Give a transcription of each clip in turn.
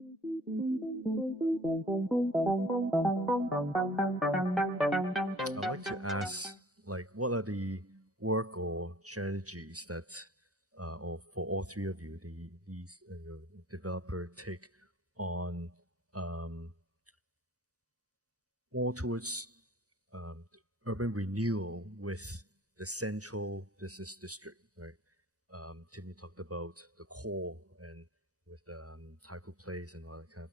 I'd like to ask, like, what are the work or strategies that, or for all three of you, these developer take on more towards urban renewal with the central business district, right? Tim, you talked about the core and with Taikoo Place and all that kind of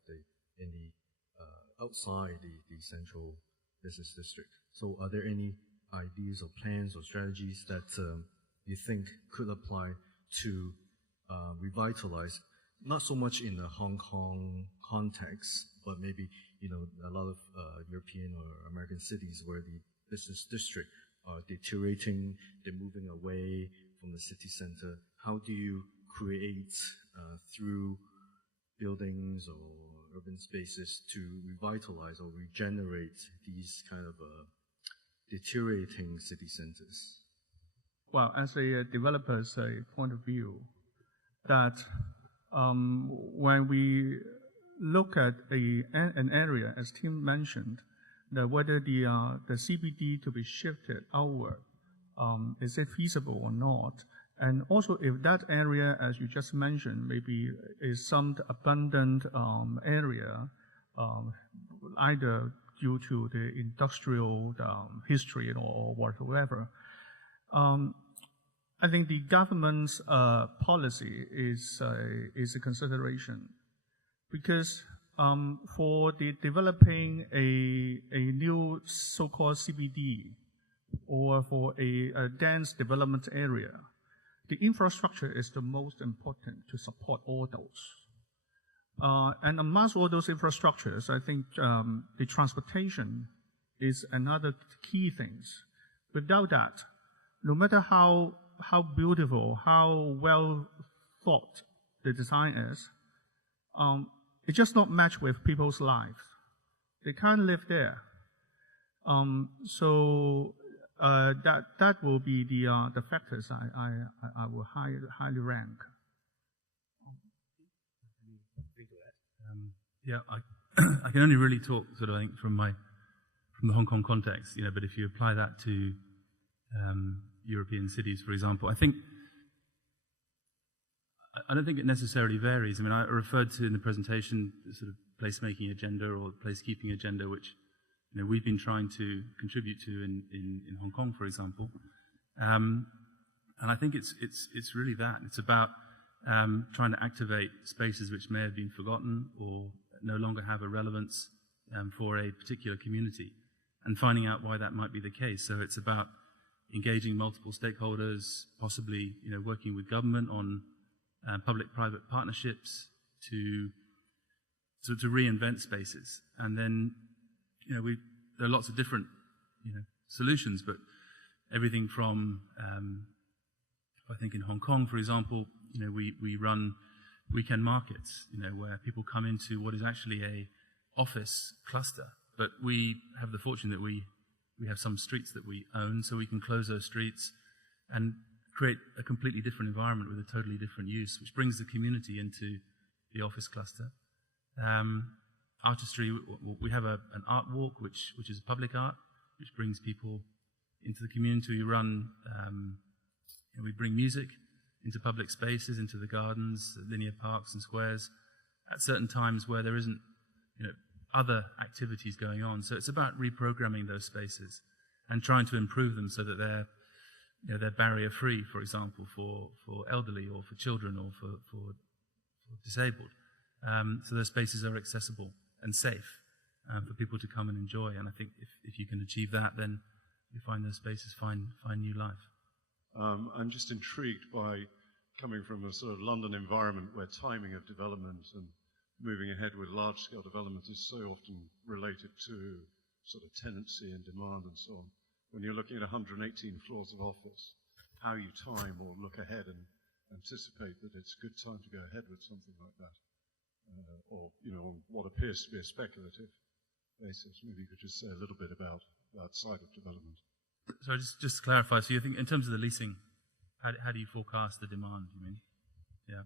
in the outside the central business district. So are there any ideas or plans or strategies that you think could apply to revitalize, not so much in the Hong Kong context, but maybe, you know, a lot of European or American cities where the business district are deteriorating, they're moving away from the city center. How do you create through buildings or urban spaces to revitalize or regenerate these kind of deteriorating city centers? Well, as a developer's point of view, that when we look at an area, as Tim mentioned, that whether the CBD to be shifted outward, is it feasible or not? And also, if that area, as you just mentioned, maybe is some abundant area, either due to the industrial history or whatever, I think the government's policy is a consideration, because for the developing a new so-called CBD or for a dense development area, the infrastructure is the most important to support all those. And amongst all those infrastructures, I think the transportation is another key thing. Without that, no matter how beautiful, how well thought the design is, it's just not matched with people's lives. They can't live there. So that will be the factors I will highly rank. Yeah, I can only really talk sort of, I think, from the Hong Kong context, you know. But if you apply that to European cities, for example, I don't think it necessarily varies. I mean, I referred to in the presentation the sort of placemaking agenda or placekeeping agenda, which, you know, we've been trying to contribute to in Hong Kong, for example. And I think it's really that. It's about trying to activate spaces which may have been forgotten or no longer have a relevance for a particular community, and finding out why that might be the case. So it's about engaging multiple stakeholders, possibly, you know, working with government on public-private partnerships to reinvent spaces. And then, you know, there are lots of different, you know, solutions, but everything from, I think in Hong Kong, for example, you know, we run weekend markets, you know, where people come into what is actually a office cluster, but we have the fortune that we have some streets that we own, so we can close those streets and create a completely different environment with a totally different use, which brings the community into the office cluster. Artistry, we have an art walk, which is public art, which brings people into the community. We run, we bring music into public spaces, into the gardens, linear parks and squares, at certain times where there isn't, you know, other activities going on. So it's about reprogramming those spaces and trying to improve them so that they're barrier-free, for example, for elderly or for children or for disabled. So those spaces are accessible and safe for people to come and enjoy. And I think if you can achieve that, then you find those spaces find new life. I'm just intrigued by coming from a sort of London environment where timing of development and moving ahead with large-scale development is so often related to sort of tenancy and demand and so on. When you're looking at 118 floors of office, how you time or look ahead and anticipate that it's a good time to go ahead with something like that, or, you know, on what appears to be a speculative basis. Maybe you could just say a little bit about that side of development. So just to clarify, so you think in terms of the leasing, how do you forecast the demand, you mean? Yeah.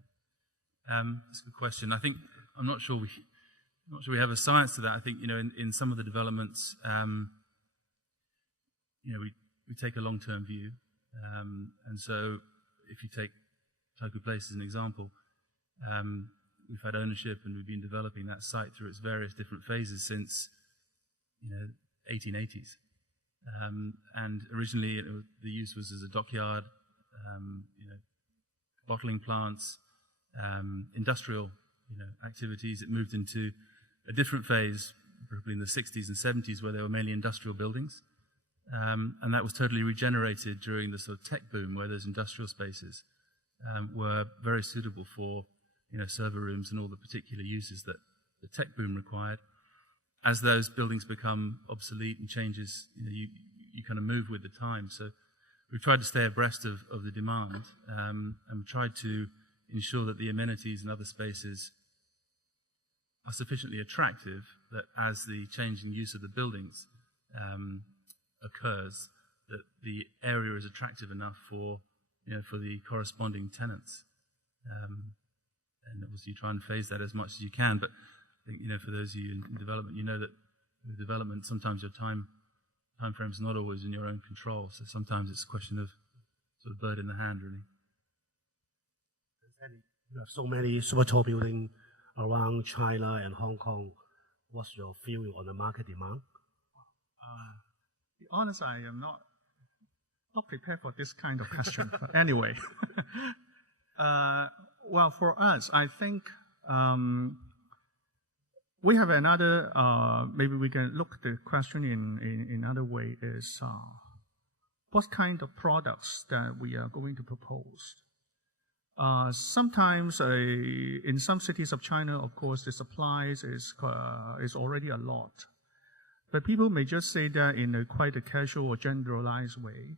That's a good question. I'm not sure we have a science to that. I think, in some of the developments, we take a long-term view. And so if you take Taikoo Place as an example, we've had ownership and we've been developing that site through its various different phases since, 1880s. And originally the use was as a dockyard, bottling plants, industrial, activities. It moved into a different phase, probably in the 60s and 70s, where there were mainly industrial buildings. And that was totally regenerated during the sort of tech boom, where those industrial spaces were very suitable for, server rooms and all the particular uses that the tech boom required. As those buildings become obsolete and changes, you kind of move with the time. So we've tried to stay abreast of the demand, and tried to ensure that the amenities and other spaces are sufficiently attractive that as the change in use of the buildings occurs, that the area is attractive enough for the corresponding tenants. And obviously you try and phase that as much as you can, but I think, for those of you in development, that with development, sometimes your time frames are not always in your own control. So sometimes it's a question of sort of bird in the hand, really. You have so many super tall buildings around China and Hong Kong. What's your feeling on the market demand? To be honest, I am not prepared for this kind of question. But anyway, well, for us, I think we have another. Maybe we can look at the question in another way. Is what kind of products that we are going to propose? Sometimes in some cities of China, of course, the supplies is already a lot. But people may just say that in quite a casual or generalized way,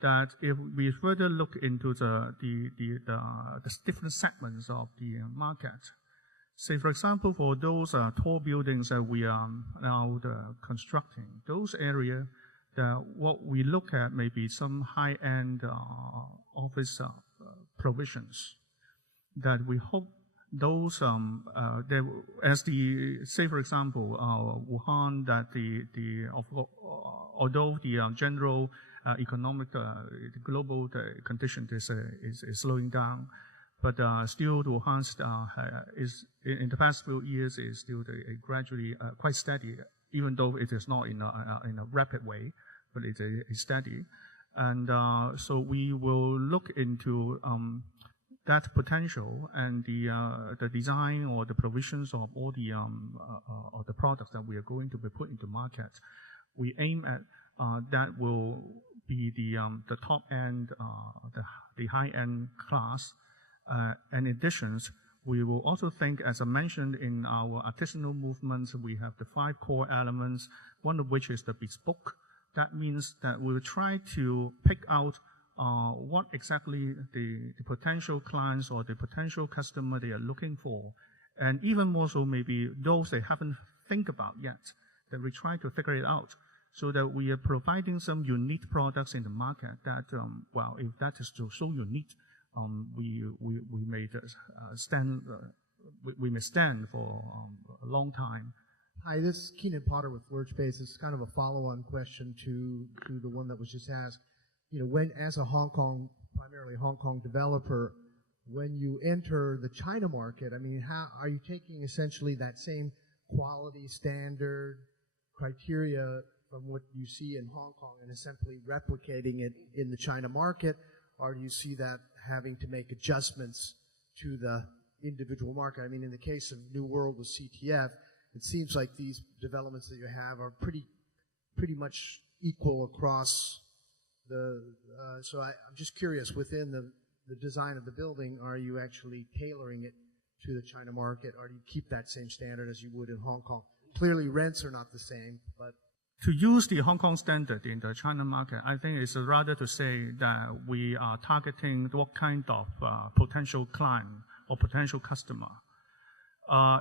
that if we further look into the different segments of the market, say, for example, for those tall buildings that we are now constructing, those areas, what we look at may be some high-end office provisions that we hope those, say for example, Wuhan, that although the general economic, global condition is slowing down, but still Wuhan is in the past few years is still gradually quite steady, even though it is not in a rapid way, but it is steady. And so we will look into that potential and the design or the provisions of all the products that we are going to be put into market. We aim at that will be the top end, the high end class. And in addition, we will also think, as I mentioned in our artisanal movements, we have the 5 core elements, one of which is the bespoke. That means that we will try to pick out what exactly the potential clients or the potential customer they are looking for. And even more so, maybe those they haven't think about yet, that we try to figure it out so that we are providing some unique products in the market that, well, if that is so unique, we may stand for a long time. Hi, this is Keenan Potter with WordSpace. It's kind of a follow-on question to the one that was just asked. When, as a primarily Hong Kong developer, when you enter the China market, I mean, how are you taking essentially that same quality standard criteria from what you see in Hong Kong and essentially replicating it in the China market, or do you see that having to make adjustments to the individual market? I mean, in the case of New World with CTF, it seems like these developments that you have are pretty much equal across the. So I'm just curious, within the design of the building, are you actually tailoring it to the China market, or do you keep that same standard as you would in Hong Kong? Clearly, rents are not the same, but. To use the Hong Kong standard in the China market, I think it's rather to say that we are targeting what kind of potential client or potential customer.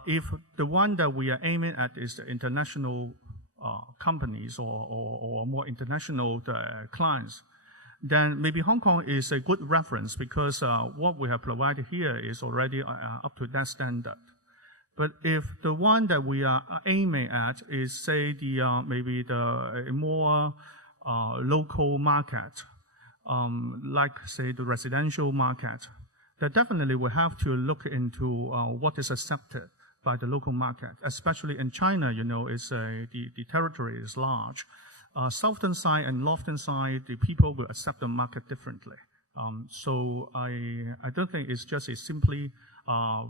If the one that we are aiming at is the international companies or more international clients, then maybe Hong Kong is a good reference because what we have provided here is already up to that standard. But if the one that we are aiming at is, say, maybe the more local market, like, say, the residential market, then definitely we have to look into what is accepted by the local market, especially in China. The territory is large. Southern side and northern side, the people will accept the market differently. So I don't think it's just a simply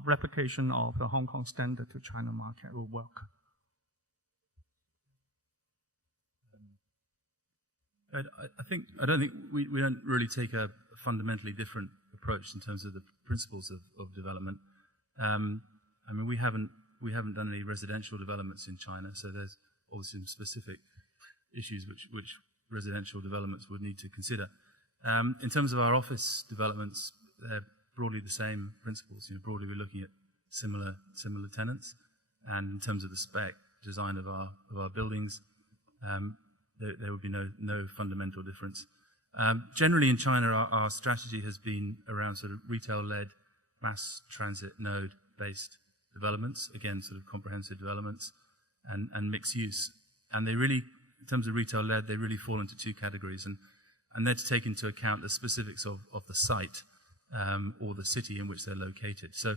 replication of the Hong Kong standard to China market will work. I don't think we don't really take a fundamentally different approach in terms of the principles of development. I mean, we haven't done any residential developments in China, so there's obviously some specific issues which residential developments would need to consider. In terms of our office developments, they're broadly the same principles. Broadly we're looking at similar tenants, and in terms of the spec design of our buildings, there would be no fundamental difference. Generally in China, our strategy has been around sort of retail-led, mass transit node-based developments, again, sort of comprehensive developments, and mixed use. And they really, in terms of retail-led, they really fall into two categories, and they're to take into account the specifics of the site or the city in which they're located. So,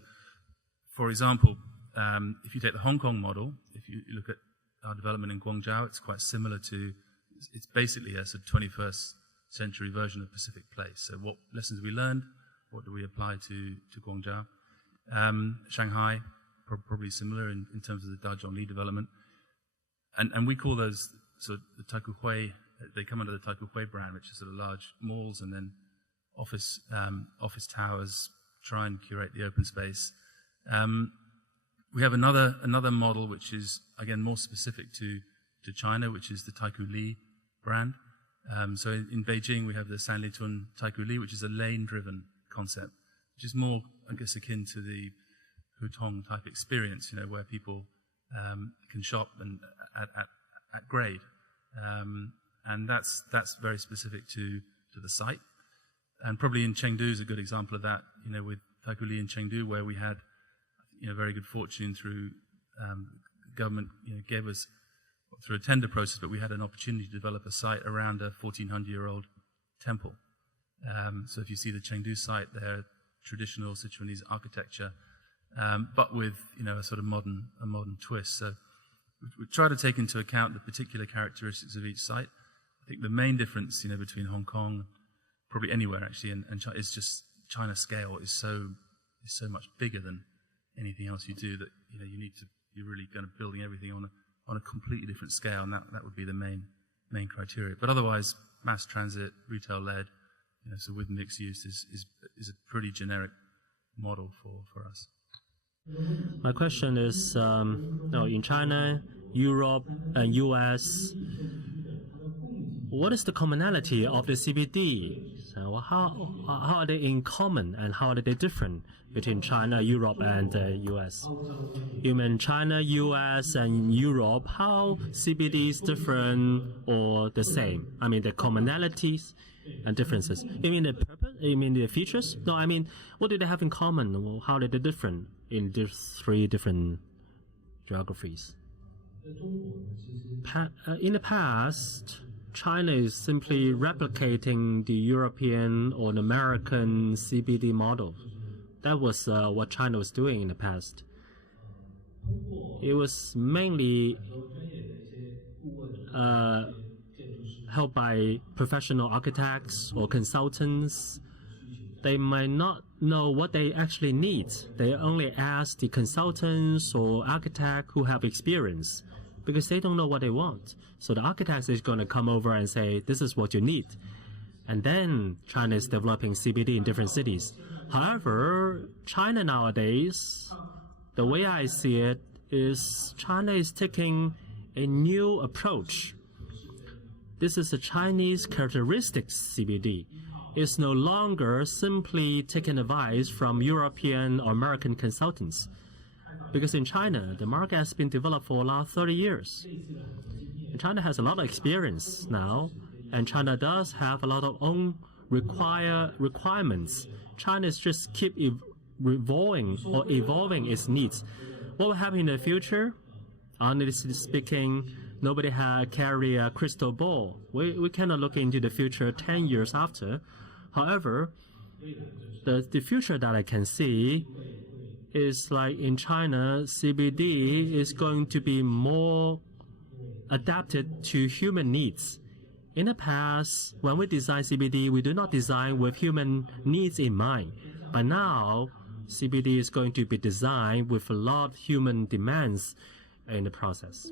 for example, if you take the Hong Kong model, if you look at our development in Guangzhou, it's quite similar to, it's basically a sort of 21st century version of Pacific Place. So what lessons we learned, what do we apply to Guangzhou? Shanghai, probably similar in terms of the Dazhongli development. And we call those sort of the Taikoo Hui, they come under the Taikoo Hui brand, which is sort of large malls and then office towers, try and curate the open space. We have another model which is, again, more specific to China, which is the Taikoo Li brand. So in Beijing, we have the Stanley Taikoo Li, which is a lane-driven concept, which is more, I guess, akin to the Hutong type experience, where people can shop and at grade. And that's very specific to the site. And probably in Chengdu is a good example of that, with Taikoo Li in Chengdu, where we had, very good fortune through government, gave us through a tender process, but we had an opportunity to develop a site around a 1400-year-old temple. So if you see the Chengdu site there, traditional Sichuanese architecture, but with a sort of modern twist. So we try to take into account the particular characteristics of each site. I think the main difference, between Hong Kong, probably anywhere actually, and China, is just China's scale is so much bigger than anything else you do that you're really kind of building everything on a completely different scale, and that would be the main criteria. But otherwise, mass transit, retail-led, so with mixed use is a pretty generic model for us. My question is, in China, Europe, and US, what is the commonality of the CBD? So how are they in common, and how are they different between China, Europe, and US? You mean China, US, and Europe, how CBD is different or the same? I mean the commonalities and differences. You mean the purpose? You mean the features? No, I mean, what do they have in common? How are they different in these three different geographies? In the past, China is simply replicating the European or the American CBD model. That was what China was doing in the past. It was mainly helped by professional architects or consultants. They might not know what they actually need. They only ask the consultants or architect who have experience, because they don't know what they want. So the architect is going to come over and say, this is what you need. And then China is developing CBD in different cities. However, China nowadays, the way I see it, is China is taking a new approach. This is a Chinese characteristic CBD. It's no longer simply taking advice from European or American consultants. Because in China, the market has been developed for the last 30 years. And China has a lot of experience now, and China does have a lot of own requirements. China is just keep evolving its needs. What will happen in the future? Honestly speaking, nobody carry a crystal ball. We cannot look into the future 10 years after. However, the future that I can see is like in China, CBD is going to be more adapted to human needs. In the past, when we design CBD, we do not design with human needs in mind. But now, CBD is going to be designed with a lot of human demands in the process.